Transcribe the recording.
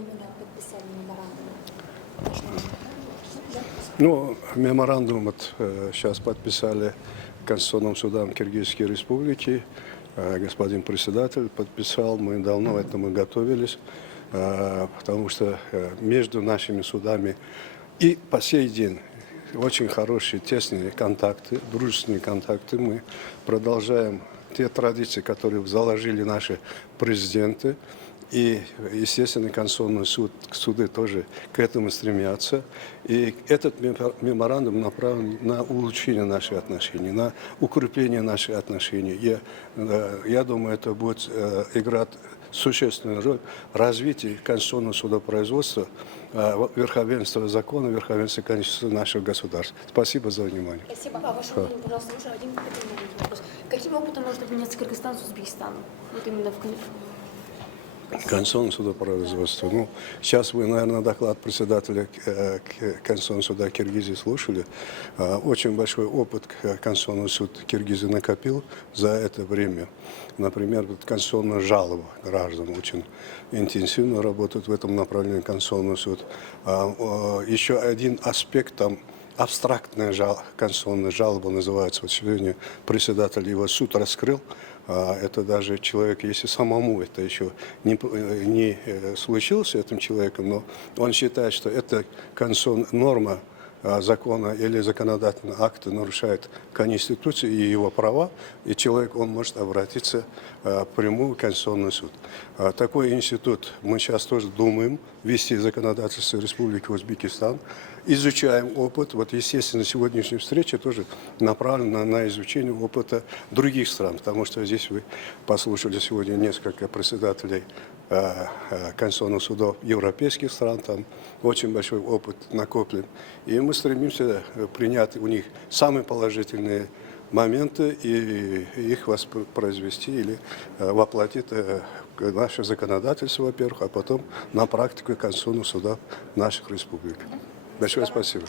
именно подписали меморандум? Ну, меморандум вот, сейчас подписали Конституционным судом Киргизской Республики. Господин председатель подписал, мы давно к этому готовились, потому что между нашими судами и по сей день очень хорошие, тесные контакты, дружественные контакты. Мы продолжаем те традиции, которые заложили наши президенты. И, естественно, Конституционный суд, суды тоже к этому стремятся. И этот меморандум направлен на улучшение наших отношений, на укрепление наших отношений. Я думаю, это будет играть существенную роль в развитии конституционного судопроизводства, верховенства закона, верховенства Конституции нашего государства. Спасибо за внимание. Спасибо. А ваше мнение, пожалуйста, уже один маленький вопрос. Каким опытом может обменяться Кыргызстан с Узбекистаном? Вот именно в Конституционного судопроизводства. Ну, сейчас вы, наверное, доклад председателя Конституционного суда Киргизии слушали. Очень большой опыт Конституционный суд Киргизии накопил за это время. Например, конституционная жалоба граждан очень интенсивно работает в этом направлении Конституционный суд. Еще один аспект там. Абстрактная конституционная жалоба называется. Вот сегодня председатель его суд раскрыл. Это даже человек, если самому это еще не случилось с этим человеком, но он считает, что это конституционная норма закона или законодательного акта нарушает Конституцию и его права, и человек, он может обратиться прямую в Конституционный суд. Такой институт мы сейчас тоже думаем ввести в законодательство Республики Узбекистан, изучаем опыт. Вот, естественно, сегодняшняя встреча тоже направлена на изучение опыта других стран, потому что здесь вы послушали сегодня несколько председателей Конституционных судов европейских стран, там очень большой опыт накоплен. И мы стремимся принять у них самые положительные моменты и их воспроизвести или воплотить в наше законодательство, во-первых, а потом на практику Конституционного суда наших республик. Большое спасибо.